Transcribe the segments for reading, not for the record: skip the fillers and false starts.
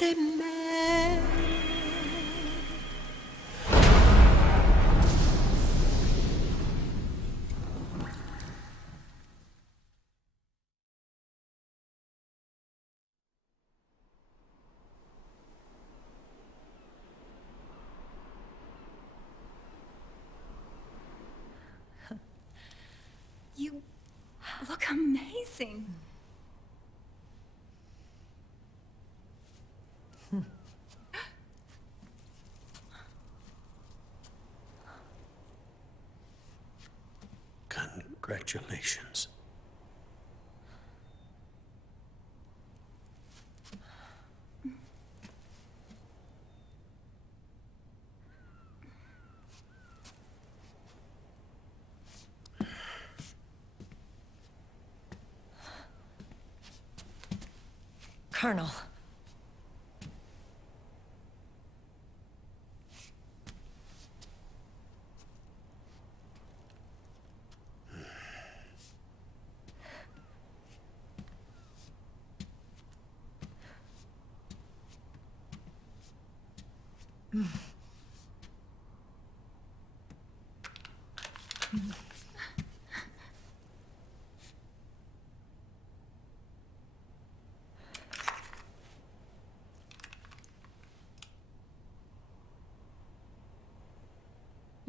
insieme. You look amazing. Congratulations. Colonel.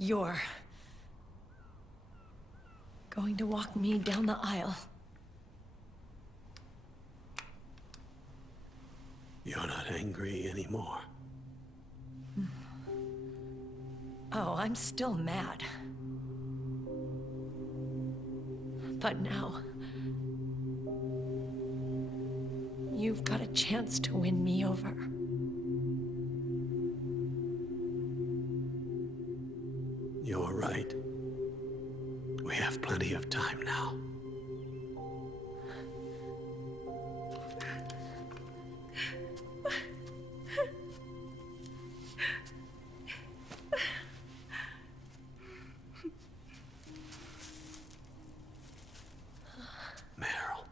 You're going to walk me down the aisle. You're not angry anymore. Oh, I'm still mad. But now, you've got a chance to win me over. You're right. We have plenty of time now. Meryl,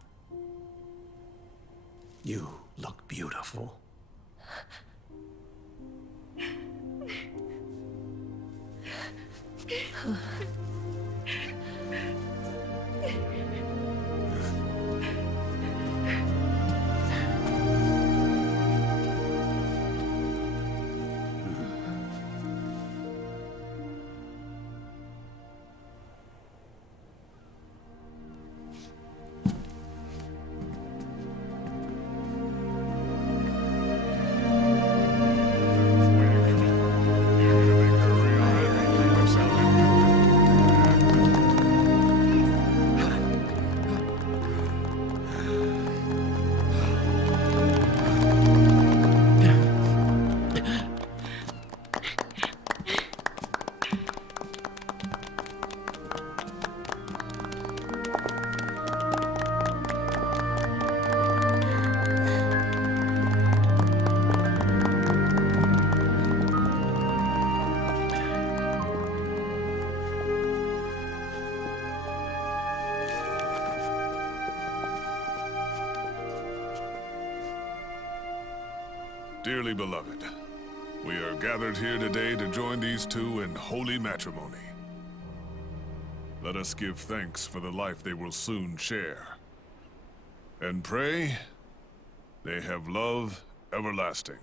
you look beautiful. Dearly beloved, we are gathered here today to join these two in holy matrimony. Let us give thanks for the life they will soon share, and pray they have love everlasting.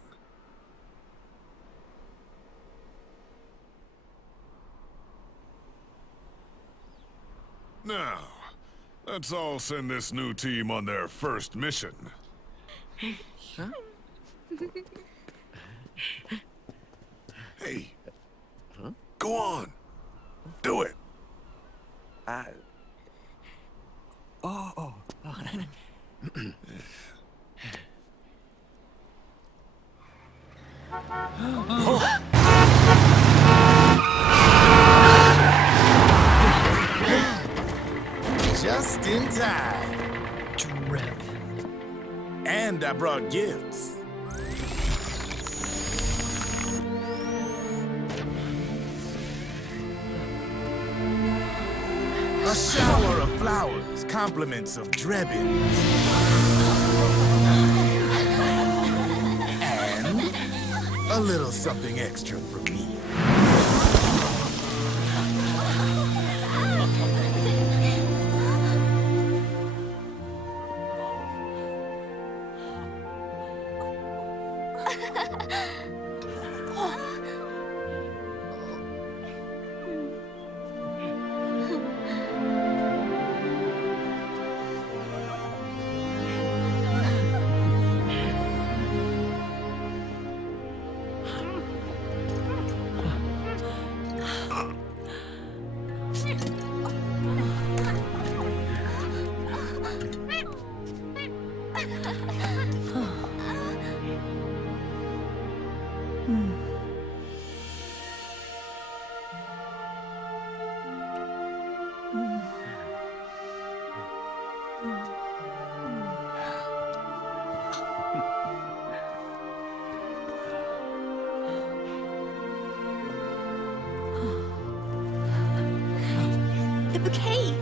Now, let's all send this new team on their first mission. Huh? Hey. Huh? Go on. Do it. Oh. Just in time. Drebin. And I brought gifts. A shower of flowers, compliments of Drebin. A little something extra for me. The bouquet!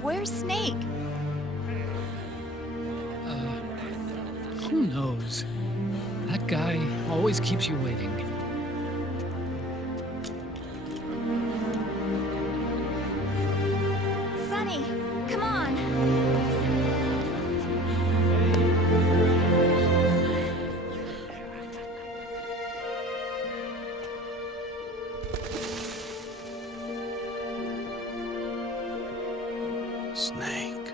Where's Snake? Who knows? That guy always keeps you waiting. Sonny, come on! Snake.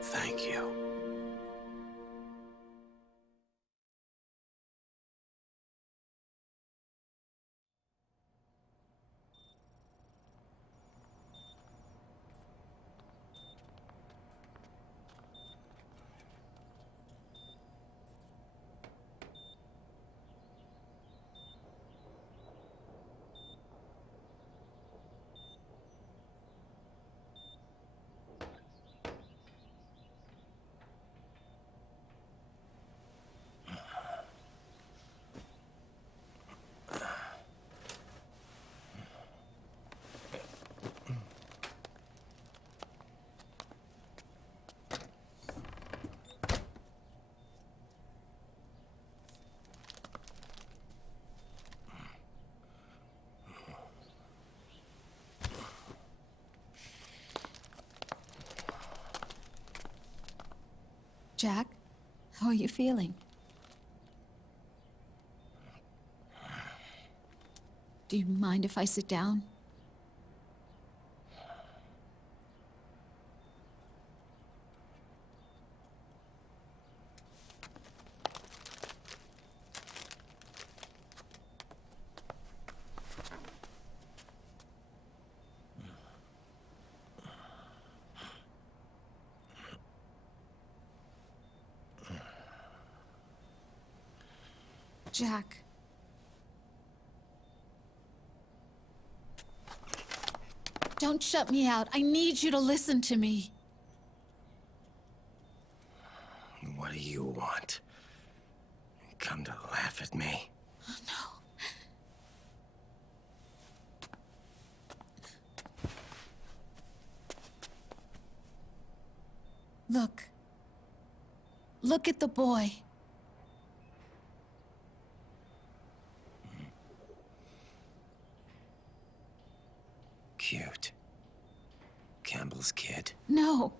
Thank you. Jack, how are you feeling? Do you mind if I sit down? Jack. Don't shut me out. I need you to listen to me. What do you want? Come to laugh at me? Oh, no. Look. Look at the boy. Cute. Campbell's kid. No.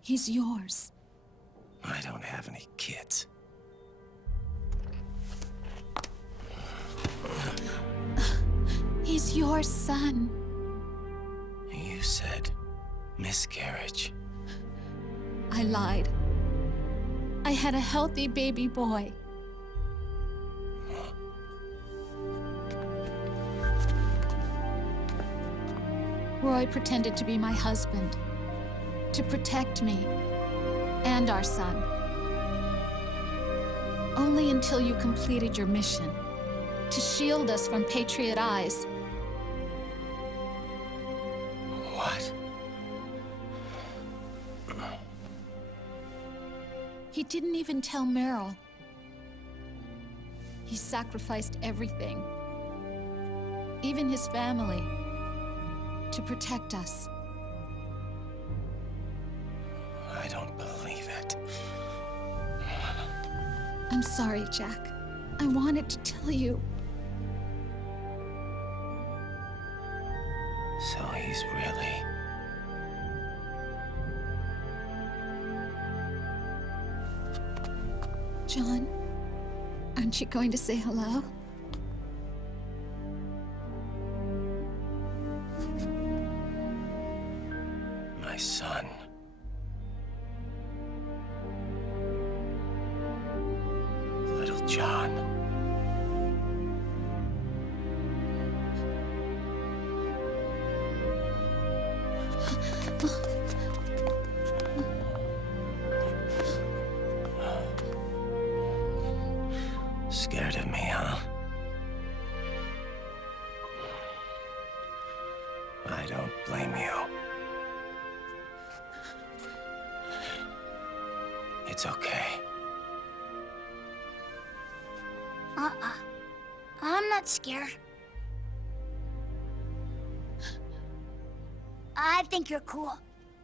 He's yours. I don't have any kids. He's your son. You said miscarriage. I lied. I had a healthy baby boy. Roy pretended to be my husband, to protect me and our son. Only until you completed your mission, to shield us from Patriot eyes He didn't even tell Meryl. He sacrificed everything, even his family, to protect us. I don't believe it. I'm sorry, Jack. I wanted to tell you. So he's really... John, aren't you going to say hello? my son. Little John. Scared of me, huh? I don't blame you. It's okay. I'm not scared. I think you're cool.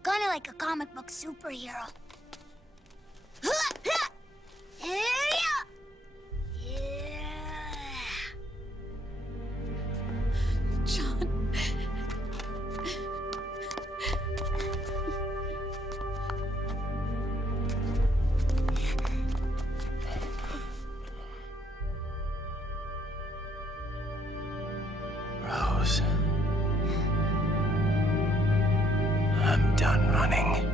Kinda like a comic book superhero. John. Rose. I'm done running.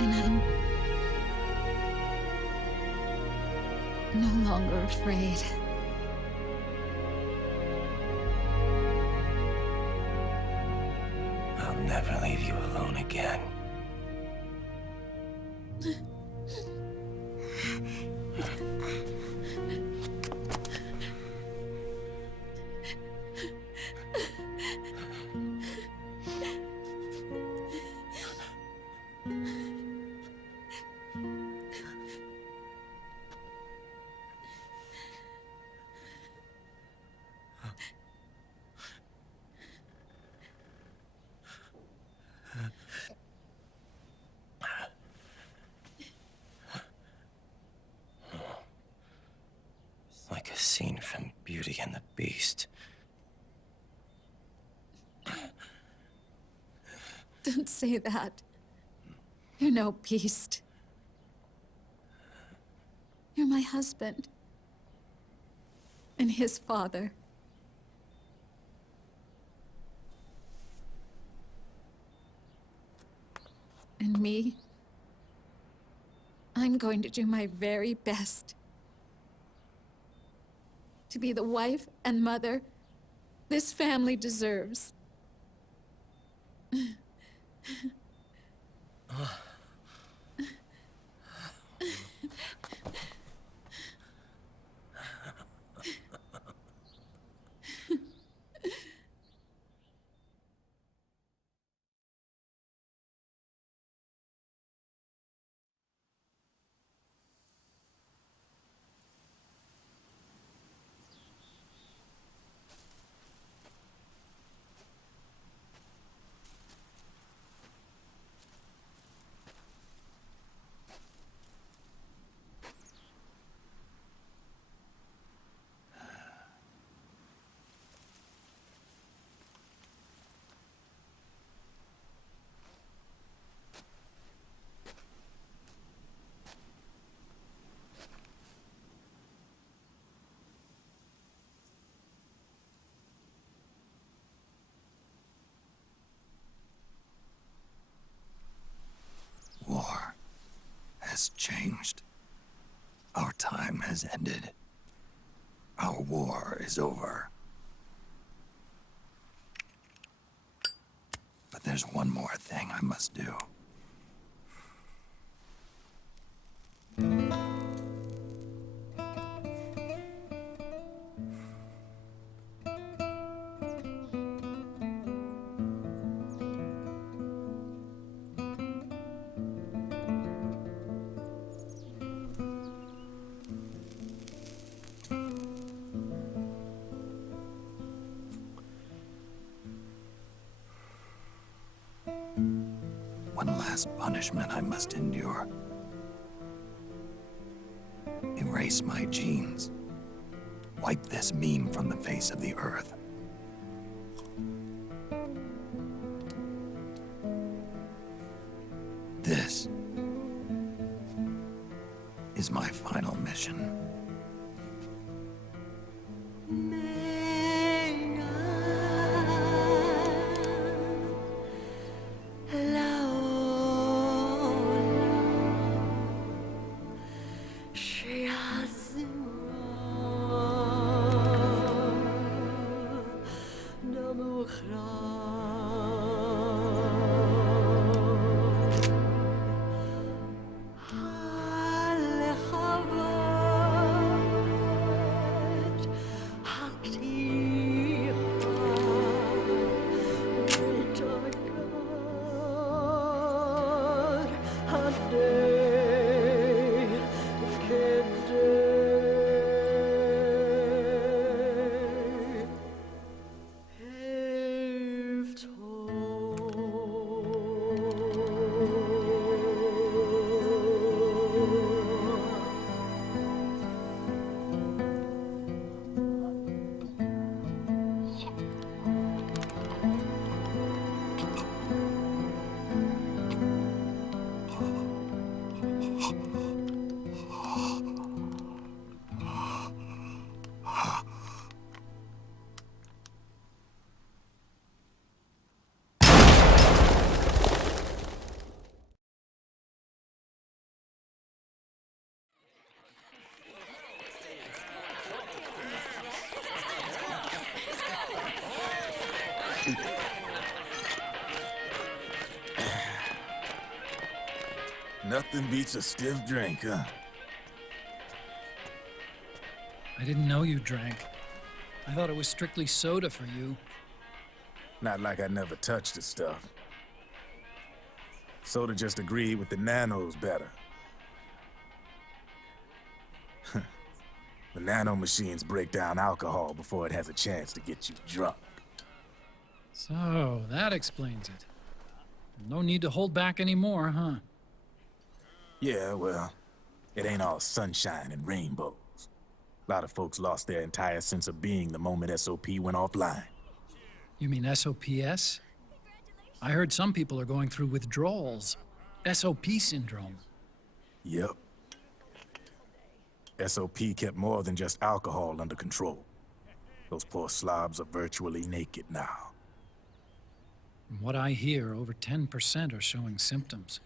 And I'm no longer afraid. I'll never leave you alone again. Like a scene from Beauty and the Beast. Don't say that. You're no beast. You're my husband. And his father. And me, I'm going to do my very best to be the wife and mother this family deserves. War has changed. Our time has ended. Our war is over. But there's one more thing I must do. One last punishment I must endure. Erase my genes. Wipe this meme from the face of the earth. This is my final mission. Nothing beats a stiff drink, huh? I didn't know you drank. I thought it was strictly soda for you. Not like I never touched the stuff. Soda just agreed with the nanos better. The nano machines break down alcohol before it has a chance to get you drunk. So, that explains it. No need to hold back anymore, huh? Yeah, well, it ain't all sunshine and rainbows. A lot of folks lost their entire sense of being the moment SOP went offline. You mean SOPS? I heard some people are going through withdrawals. SOP syndrome. Yep. SOP kept more than just alcohol under control. Those poor slobs are virtually naked now. From what I hear, over 10% are showing symptoms.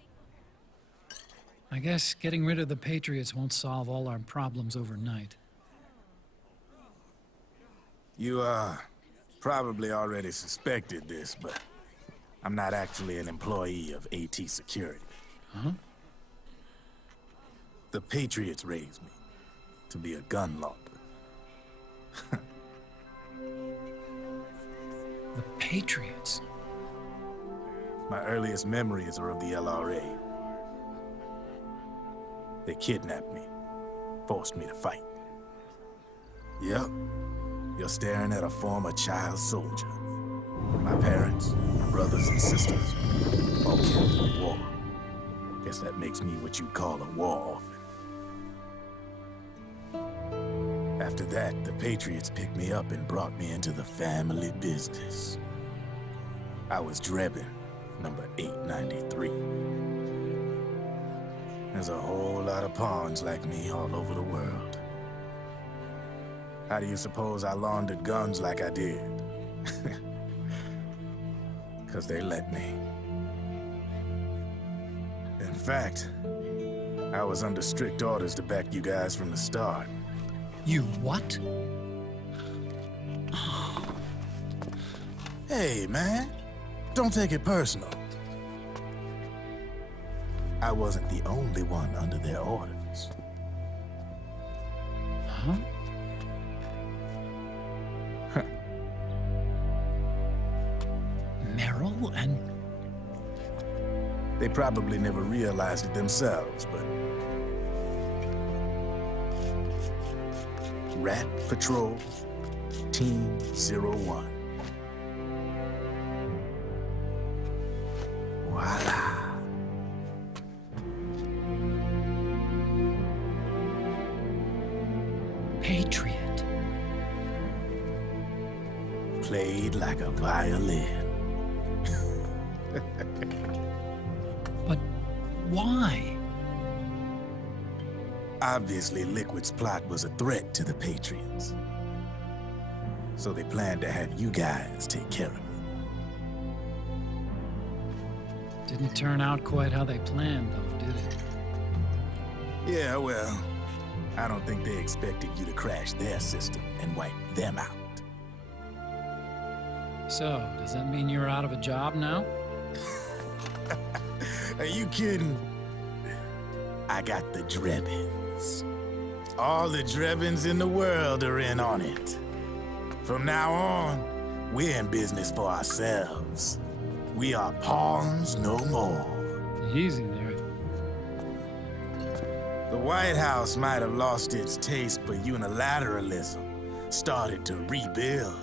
I guess getting rid of the Patriots won't solve all our problems overnight. You, probably already suspected this, but I'm not actually an employee of AT Security. Huh? The Patriots raised me to be a gun launder. The Patriots? My earliest memories are of the LRA. They kidnapped me, forced me to fight. Yep, you're staring at a former child soldier. My parents, brothers and sisters, all killed in the war. Guess that makes me what you'd call a war orphan. After that, the Patriots picked me up and brought me into the family business. I was Drebin, number 893. There's a whole lot of pawns like me all over the world. How do you suppose I laundered guns like I did? 'Cause they let me. In fact, I was under strict orders to back you guys from the start. You what? Hey, man. Don't take it personal. I wasn't the only one under their orders. Huh? Meryl and... They probably never realized it themselves, but... Rat Patrol, Team 01. Voila. Patriot. Played like a violin. But why? Obviously, Liquid's plot was a threat to the Patriots. So they planned to have you guys take care of it. Didn't turn out quite how they planned, though, did it? Yeah, well, I don't think they expected you to crash their system and wipe them out. So, does that mean you're out of a job now? Are you kidding? I got the Drebins. All the Drebins in the world are in on it. From now on, we're in business for ourselves. We are pawns no more. Easy there. The White House might have lost its taste for unilateralism, started to rebuild.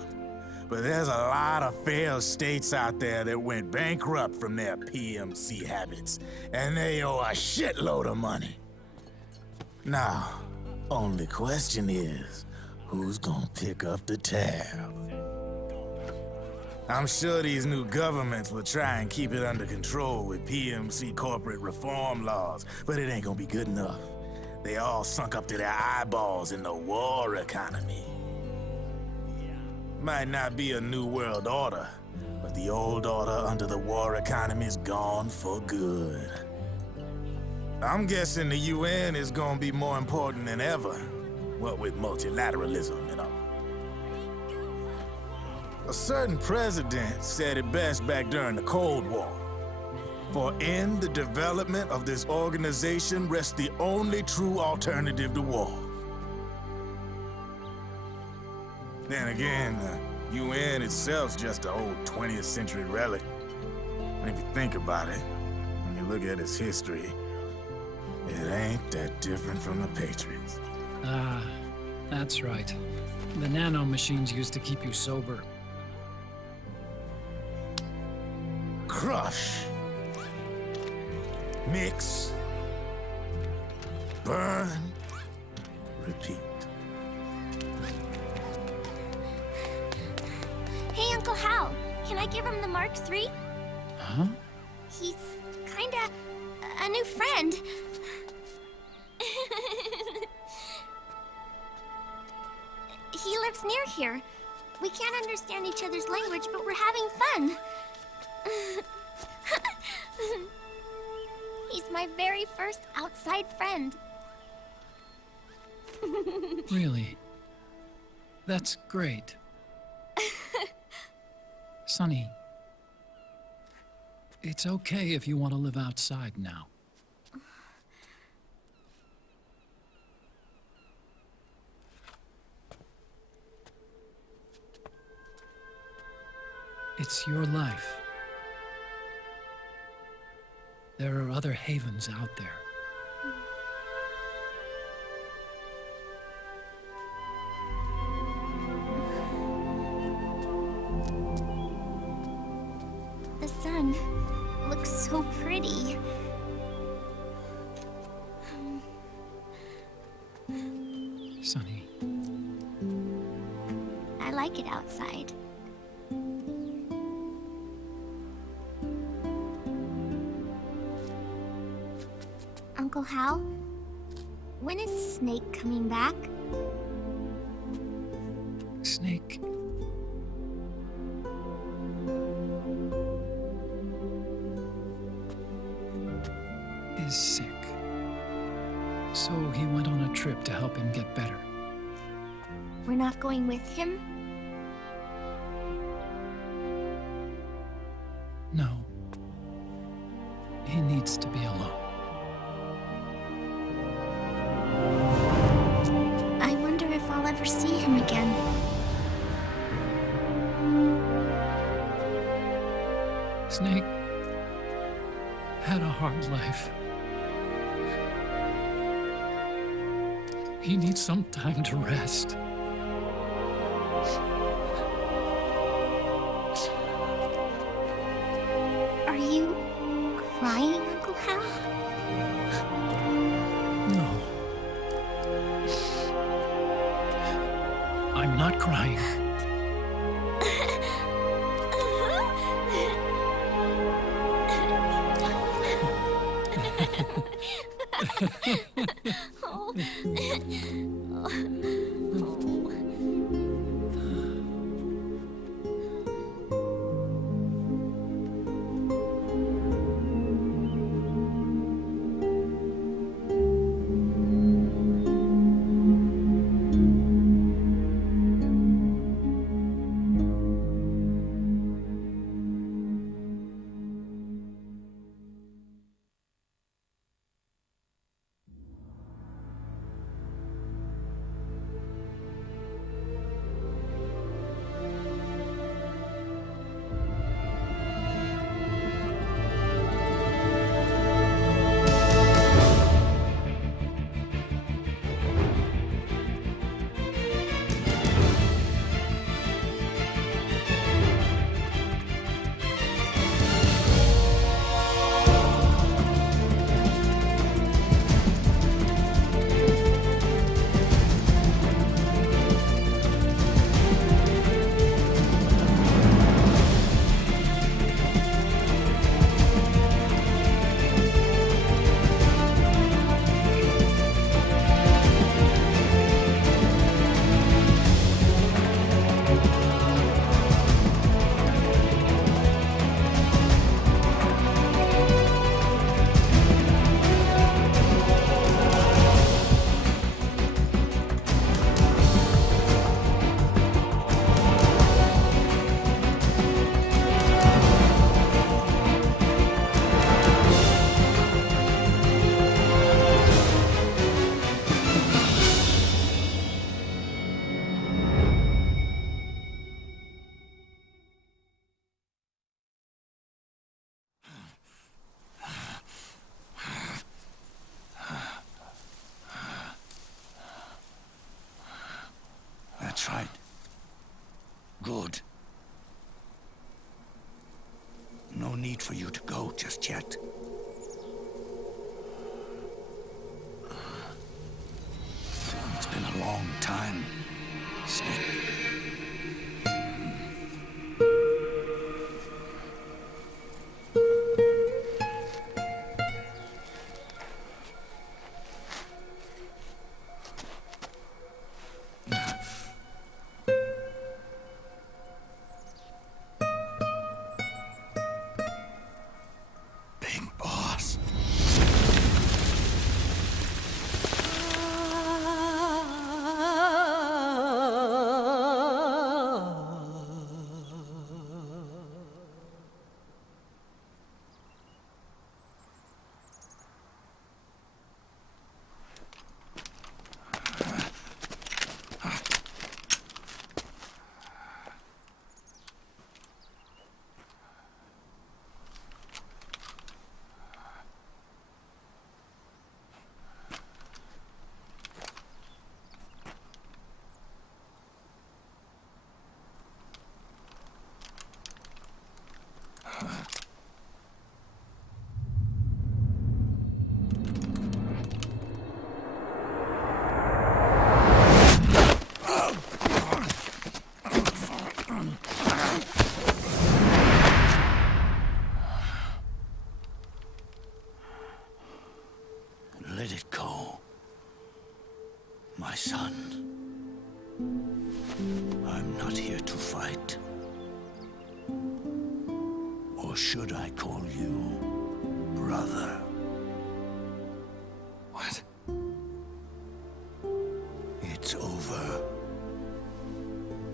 But there's a lot of failed states out there that went bankrupt from their PMC habits, and they owe a shitload of money. Now, only question is, who's gonna pick up the tab? I'm sure these new governments will try and keep it under control with PMC corporate reform laws, but it ain't gonna be good enough. They all sunk up to their eyeballs in the war economy. Might not be a new world order, but the old order under the war economy's gone for good. I'm guessing the UN is gonna be more important than ever, what with multilateralism and all. A certain president said it best back during the Cold War. For in the development of this organization rests the only true alternative to war. Then again, the UN itself's just an old 20th century relic. And if you think about it, when you look at its history, it ain't that different from the Patriots. Ah, that's right. The nano machines used to keep you sober. Crush. Mix. Burn. Repeat. Hey, Uncle Hal, can I give him the Mark III? Huh? He's kinda a new friend. He lives near here. We can't understand each other's language, but we're having fun. He's my very first outside friend. Really? That's great. Sonny, it's okay if you want to live outside now. It's your life. There are other havens out there. The sun looks so pretty. Sonny. I like it outside. Uncle Hal, when is Snake coming back? Snake. Is sick. So he went on a trip to help him get better. We're not going with him? No. He needs to be alone. I wonder if I'll ever see him again. Snake had a hard life. He needs some time to rest. Are you crying, Uncle Hal? No. I'm not crying. That's right. Good. No need for you to go just yet. It's been a long time, Snake. Let it go, my son. I'm not here to fight. Or should I call you brother? What? It's over.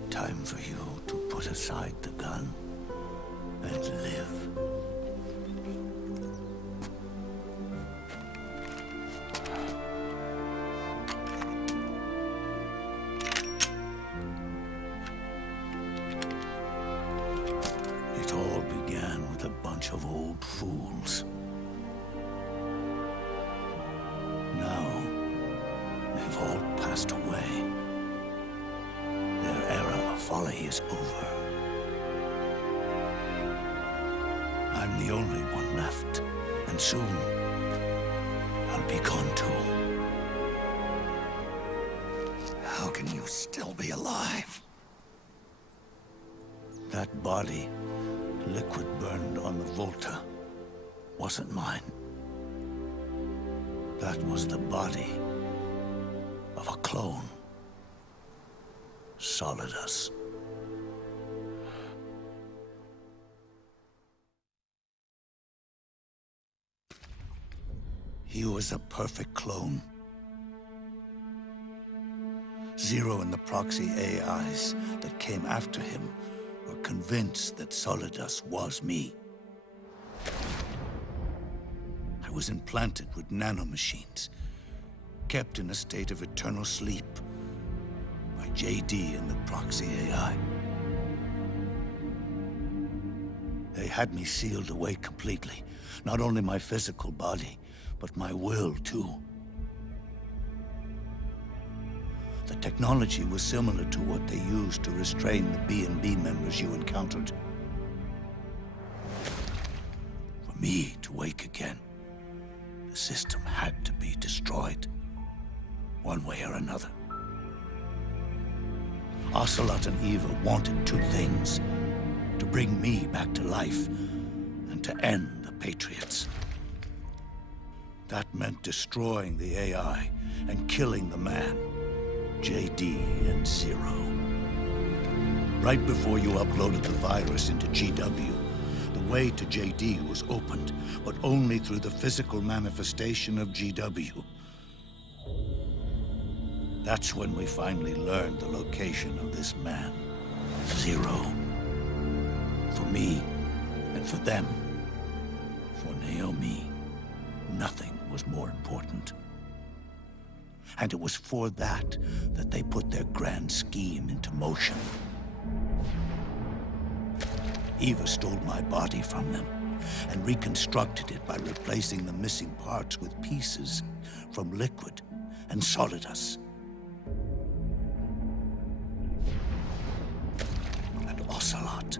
Time for you to put aside the gun and live. It all began with a bunch of old fools. Now, they've all passed away. Their era of folly is over. I'm the only one left, and soon I'll be gone too. How can you still be alive? That body, liquid burned on the Volta, wasn't mine. That was the body of a clone. Solidus. He was a perfect clone. Zero and the proxy AIs that came after him were convinced that Solidus was me. I was implanted with nanomachines, kept in a state of eternal sleep by JD and the proxy AI. They had me sealed away completely, not only my physical body, but my will too. The technology was similar to what they used to restrain the B&B members you encountered. For me to wake again, the system had to be destroyed, one way or another. Ocelot and Eva wanted two things: to bring me back to life and to end the Patriots. That meant destroying the AI and killing the man, JD and Zero. Right before you uploaded the virus into GW, the way to JD was opened, but only through the physical manifestation of GW. That's when we finally learned the location of this man, Zero. For me, and for them, for Naomi, nothing was more important. And it was for that they put their grand scheme into motion. Eva stole my body from them and reconstructed it by replacing the missing parts with pieces from Liquid and Solidus. And Ocelot,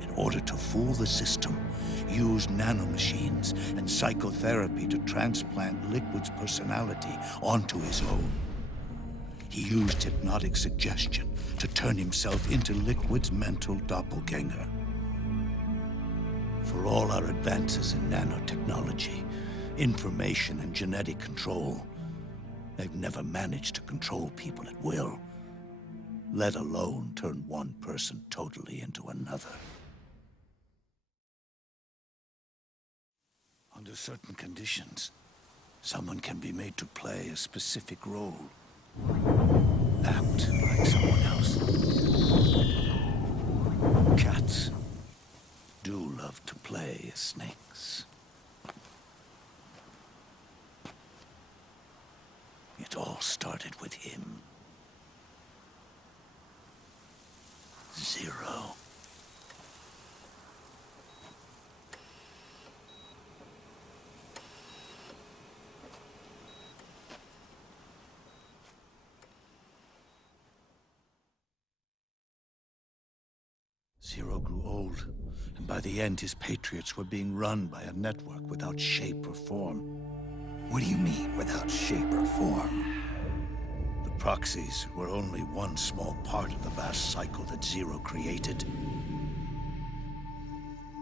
in order to fool the system, used nanomachines and psychotherapy to transplant Liquid's personality onto his own. He used hypnotic suggestion to turn himself into Liquid's mental doppelganger. For all our advances in nanotechnology, information and genetic control, they've never managed to control people at will, let alone turn one person totally into another. Under certain conditions, someone can be made to play a specific role. Act like someone else. Cats do love to play as snakes. It all started with him. Zero. Zero grew old, and by the end his Patriots were being run by a network without shape or form. What do you mean, without shape or form? The proxies were only one small part of the vast cycle that Zero created.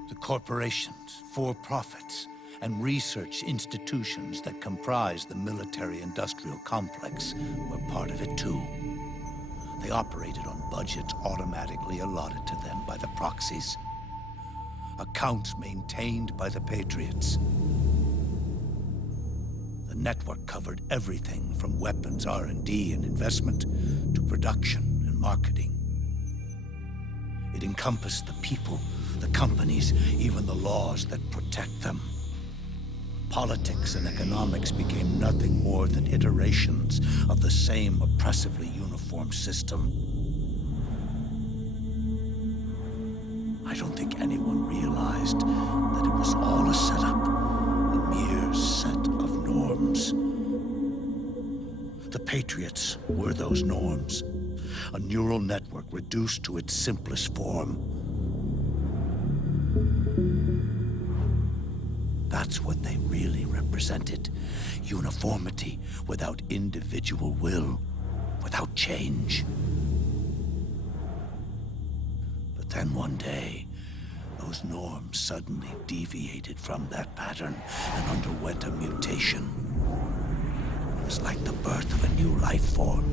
The corporations, for-profits, and research institutions that comprise the military-industrial complex were part of it too. They operated on budgets automatically allotted to them by the proxies. Accounts maintained by the Patriots. The network covered everything from weapons R&D and investment to production and marketing. It encompassed the people, the companies, even the laws that protect them. Politics and economics became nothing more than iterations of the same oppressively uniform system. I don't think anyone realized that it was all a setup, a mere set of norms. The Patriots were those norms, a neural network reduced to its simplest form. That's what they really represented. Uniformity without individual will, without change. But then one day, those norms suddenly deviated from that pattern and underwent a mutation. It was like the birth of a new life form.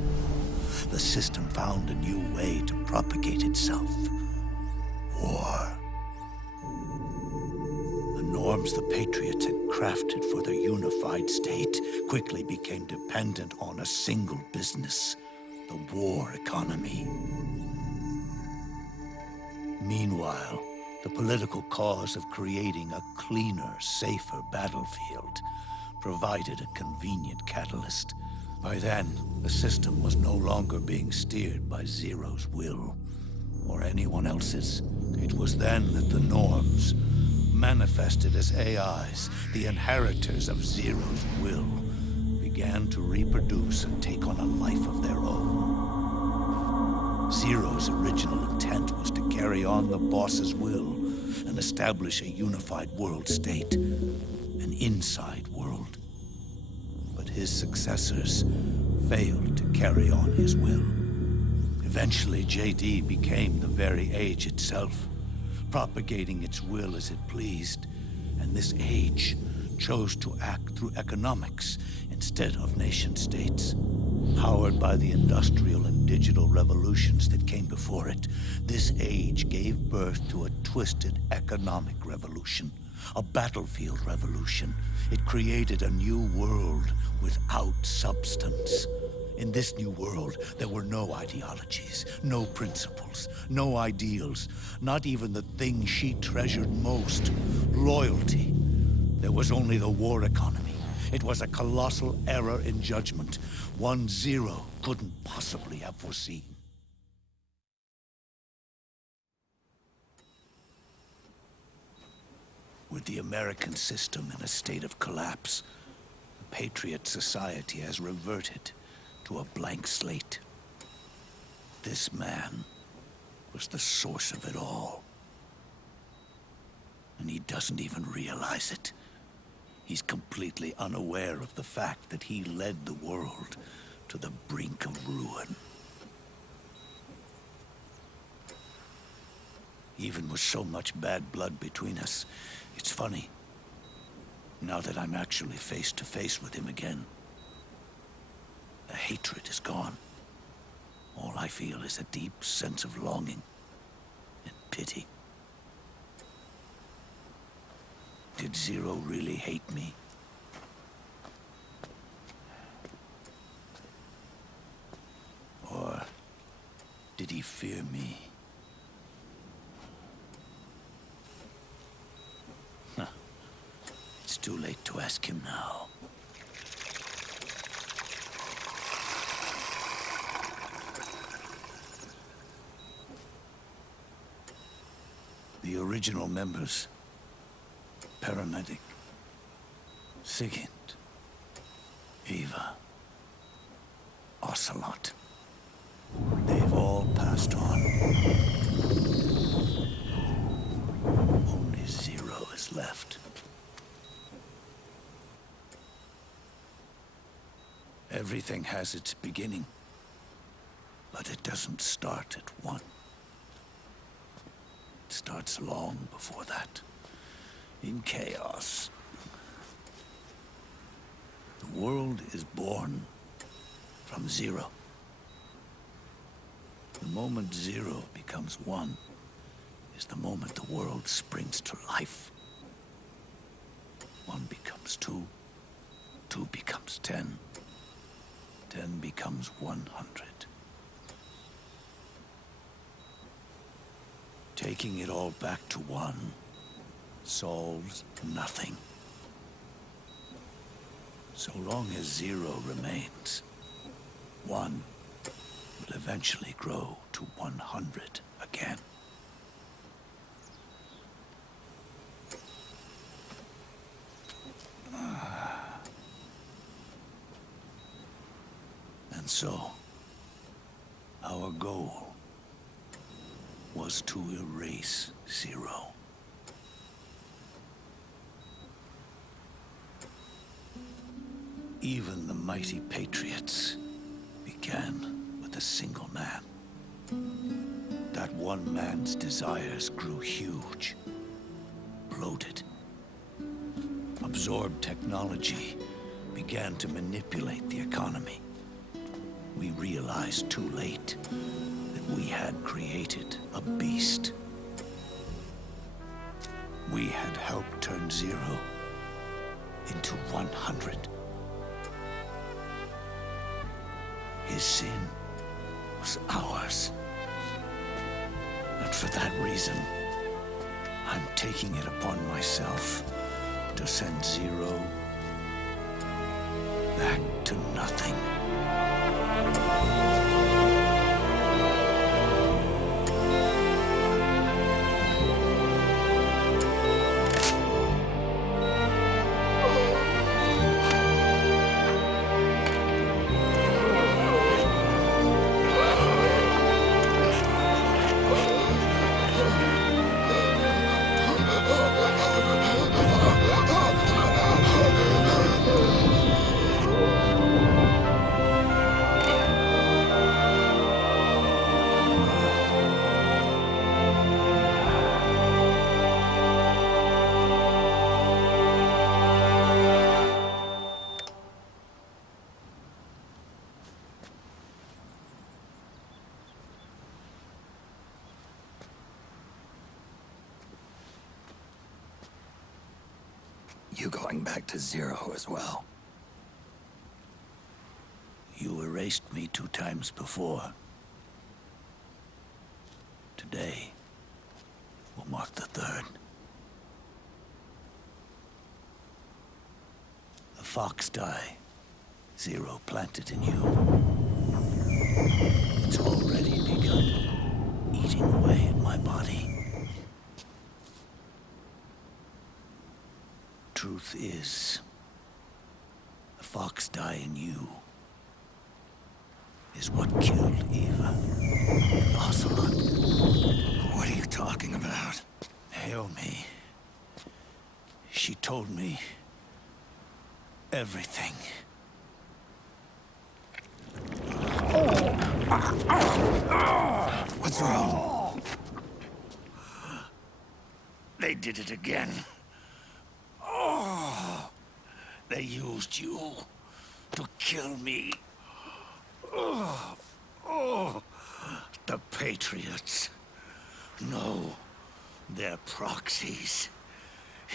The system found a new way to propagate itself. War. The norms the Patriots had crafted for their unified state quickly became dependent on a single business, the war economy. Meanwhile, the political cause of creating a cleaner, safer battlefield provided a convenient catalyst. By then, the system was no longer being steered by Zero's will, or anyone else's. It was then that the norms, manifested as AIs, the inheritors of Zero's will, began to reproduce and take on a life of their own. Zero's original intent was to carry on the boss's will and establish a unified world state, an inside world. But his successors failed to carry on his will. Eventually, JD became the very age itself, propagating its will as it pleased, and this age chose to act through economics instead of nation-states. Powered by the industrial and digital revolutions that came before it, this age gave birth to a twisted economic revolution, a battlefield revolution. It created a new world without substance. In this new world, there were no ideologies, no principles, no ideals, not even the thing she treasured most, loyalty. There was only the war economy. It was a colossal error in judgment, one Zero couldn't possibly have foreseen. With the American system in a state of collapse, the Patriot society has reverted to a blank slate. This man was the source of it all. And he doesn't even realize it. He's completely unaware of the fact that he led the world to the brink of ruin. Even with so much bad blood between us, it's funny, now that I'm actually face to face with him again. The hatred is gone. All I feel is a deep sense of longing and pity. Did Zero really hate me? Or did he fear me? Huh. It's too late to ask him now. The original members, Paramedic, Sigint, Eva, Ocelot. They've all passed on. Only Zero is left. Everything has its beginning, but it doesn't start at one. It starts long before that. In chaos. The world is born from Zero. The moment Zero becomes one is the moment the world springs to life. 1 becomes 2, 2 becomes 10, 10 becomes 100. Taking it all back to one solves nothing. So long as zero remains, one will eventually grow to 100 again. And so, our goal was to erase zero. Even the mighty Patriots began with a single man. That one man's desires grew huge, bloated, absorbed technology, began to manipulate the economy. We realized too late that we had created a beast. We had helped turn zero into 100. His sin was ours. And for that reason, I'm taking it upon myself to send zero back to nothing. You going back to zero as well? You erased me 2 times before. Today will mark the 3rd. The fox die zero planted in you. It's already begun eating away at my body. Truth is, the fox die in you is what killed Eva and Ocelot. What are you talking about? Naomi. She told me everything. What's wrong? They did it again. They used you to kill me. The Patriots. No, they're proxies.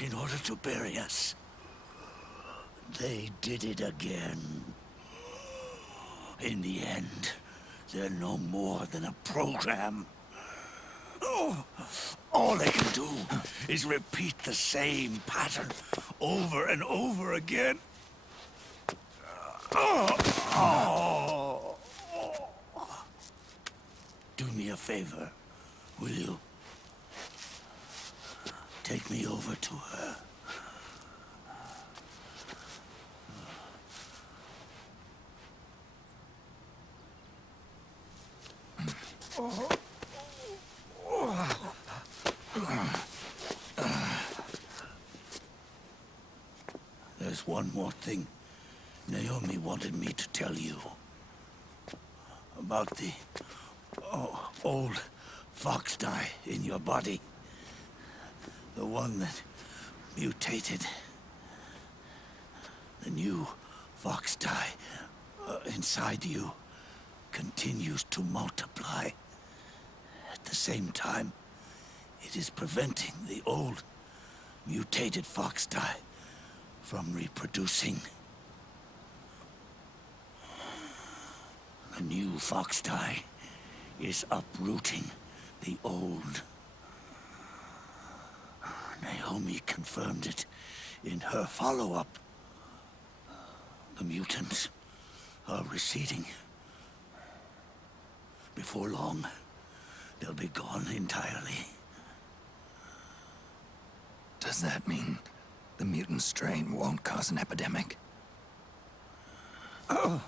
In order to bury us. They did it again. In the end, they're no more than a program. All they can do is repeat the same pattern over and over again. Do me a favor, will you? Take me over to her. There's one more thing Naomi wanted me to tell you. About the old fox die in your body. The one that mutated. The new fox die inside you continues to multiply. At the same time, it is preventing the old mutated fox die from reproducing. The new fox die is uprooting the old Naomi confirmed it in her follow-up. The mutants are receding. Before long, they'll be gone entirely. Does that mean the mutant strain won't cause an epidemic? Oh,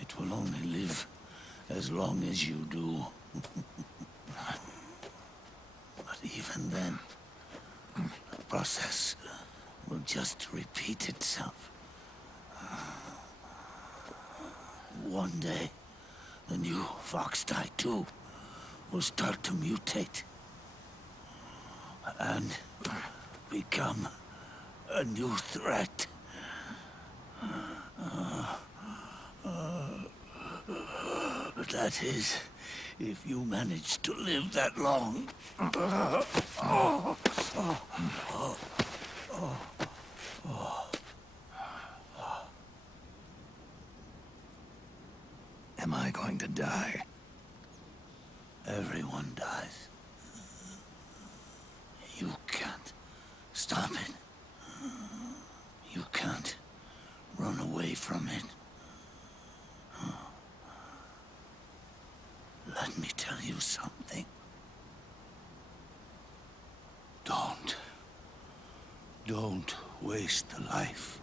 it will only live as long as you do. But even then, the process will just repeat itself. One day, the new fox dye too will start to mutate and become a new threat. That is, if you manage to live that long. Am I going to die? Everyone dies. You can't stop it. You can't run away from it. Let me tell you something. Don't waste the life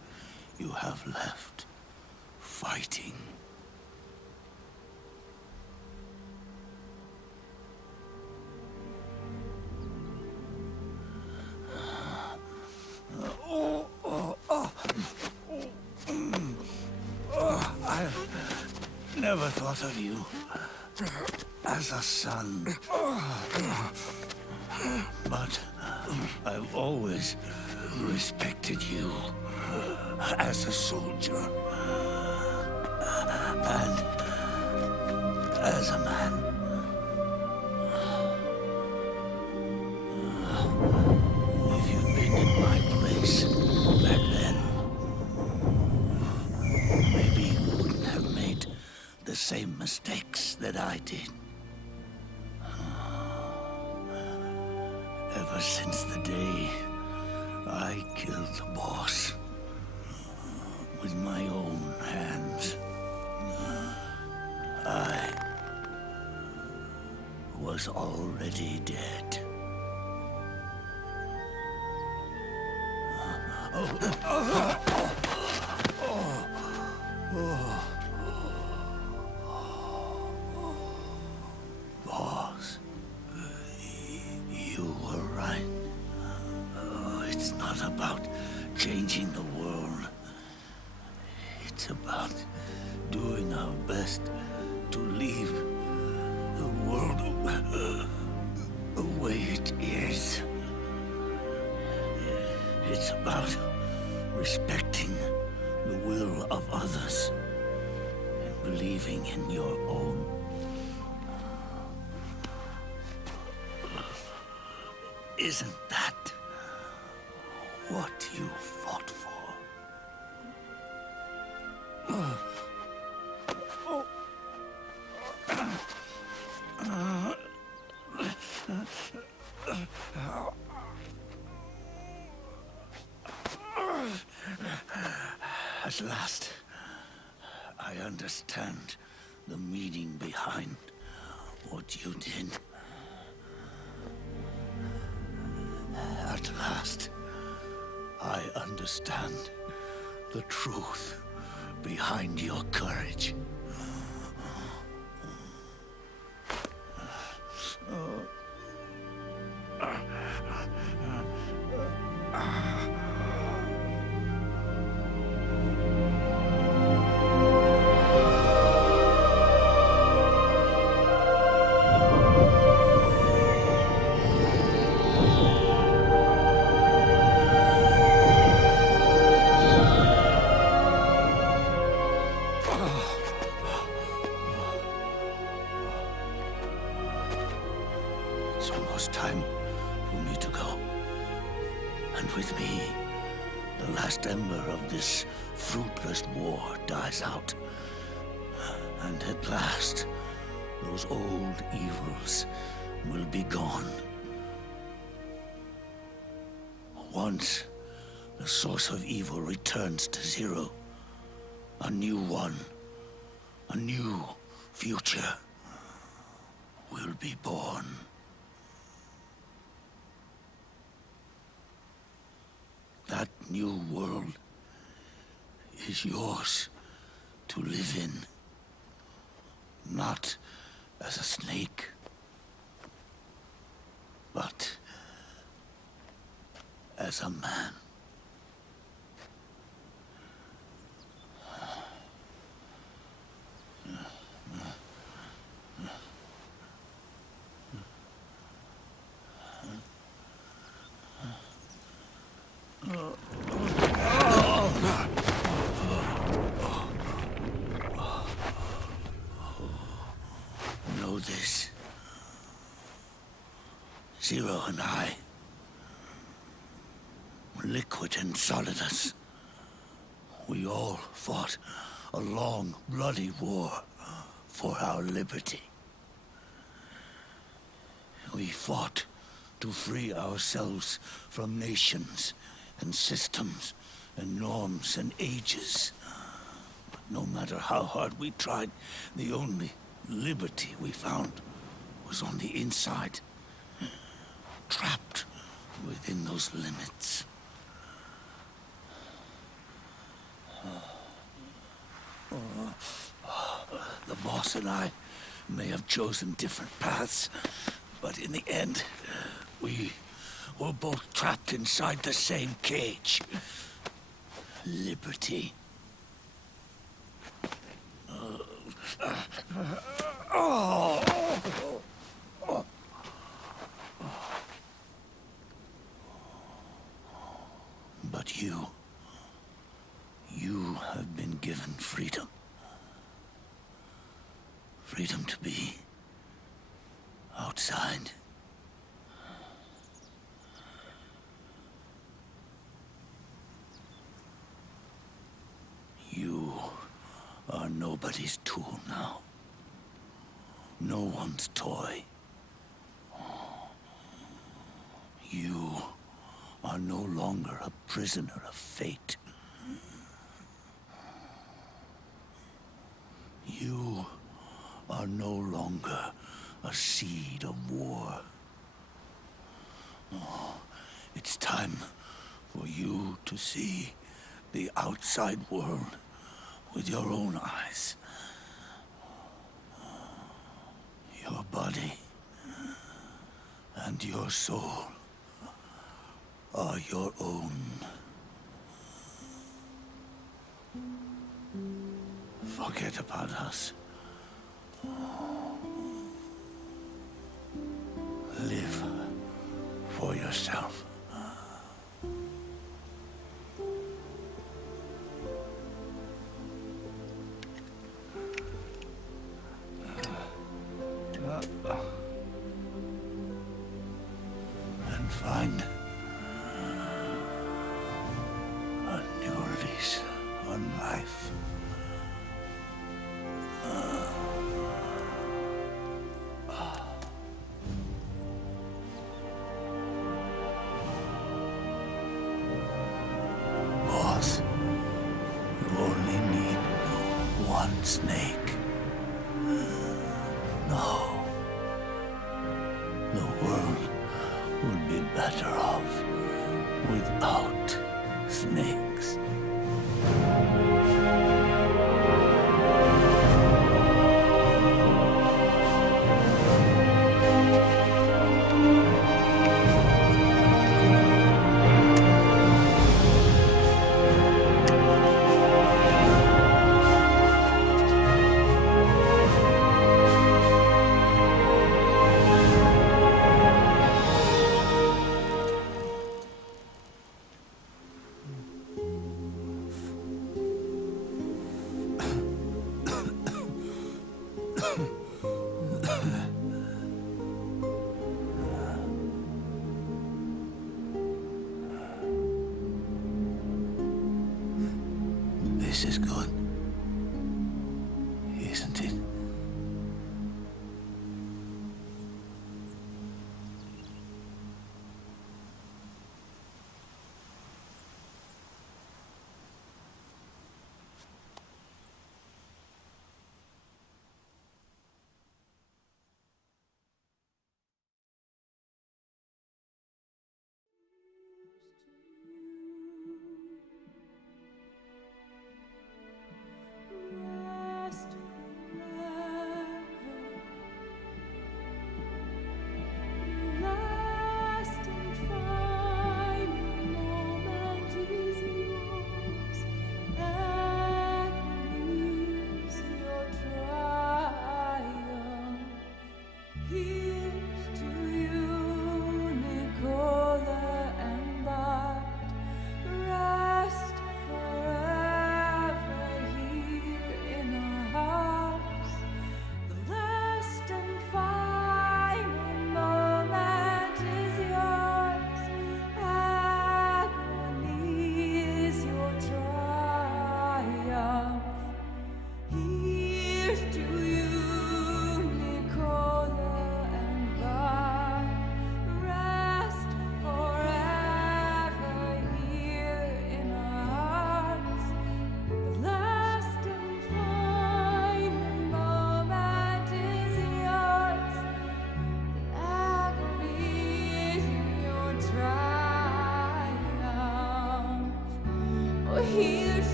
you have left fighting. I never thought of you as a son. But I've always respected you as a soldier. And as a man. If you'd been in my place back then, maybe you wouldn't have made the same mistakes that I did. Ever since the day I killed the boss with my own hands, I was already dead. Boss, you were right. It's not about changing the world. It's about doing our best to leave the world the way it is. It's about respecting the will of others and believing in your own. Isn't that what you fought for? At last, I understand the meaning behind what you did. At last, I understand the truth behind your courage. It's almost time for me to go. And with me, the last ember of this fruitless war dies out. And at last, those old evils will be gone. Once the source of evil returns to zero, a new one, a new future will be born. That new world is yours to live in, not as a snake, but as a man. Know this. Zero and I were liquid and solidus. We all fought a long, bloody war for our liberty. We fought to free ourselves from nations and systems and norms and ages. But no matter how hard we tried, the only liberty we found was on the inside, trapped within those limits. The boss and I may have chosen different paths, but in the end, we were both trapped inside the same cage. Liberty. But you have been given freedom. Freedom to be outside. You are nobody's tool now. No one's toy. You are no longer a prisoner of fate. You are no longer a seed of war. Oh, it's time for you to see the outside world with your own eyes. Your body and your soul are your own. Forget about us. Live for yourself. And find a new lease on life. Boss, you only need one snake. No. The world would be better off without snakes. This is good, isn't it?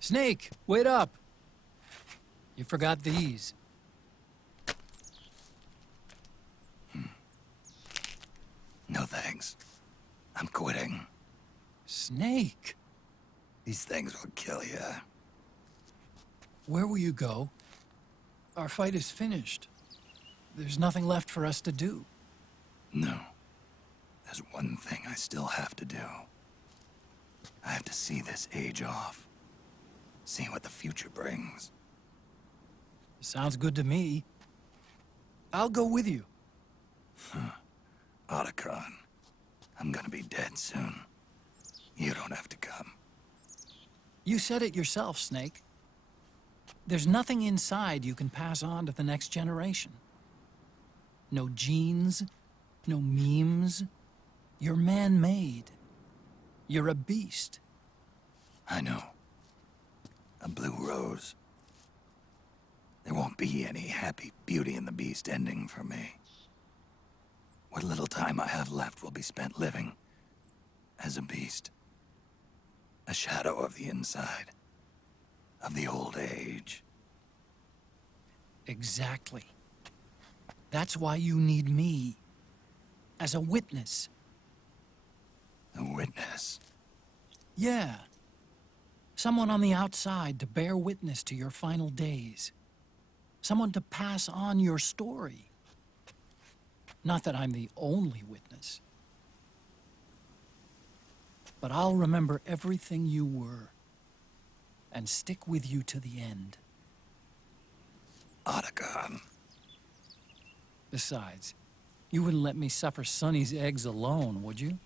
Snake, wait up! You forgot these. No thanks. I'm quitting. Snake! These things will kill you. Where will you go? Our fight is finished. There's nothing left for us to do. No. There's one thing I still have to do. I have to see this age off. See what the future brings. Sounds good to me. I'll go with you. Otacon, I'm gonna be dead soon. You don't have to come. You said it yourself, Snake. There's nothing inside you can pass on to the next generation. No genes, no memes. You're man-made. You're a beast. I know. A blue rose. There won't be any happy Beauty and the Beast ending for me. What little time I have left will be spent living as a beast. A shadow of the inside. Of the old age. Exactly. That's why you need me. As a witness. A witness? Yeah. Someone on the outside to bear witness to your final days. Someone to pass on your story. Not that I'm the only witness. But I'll remember everything you were. And stick with you to the end. Otacon. Besides, you wouldn't let me suffer Sonny's eggs alone, would you?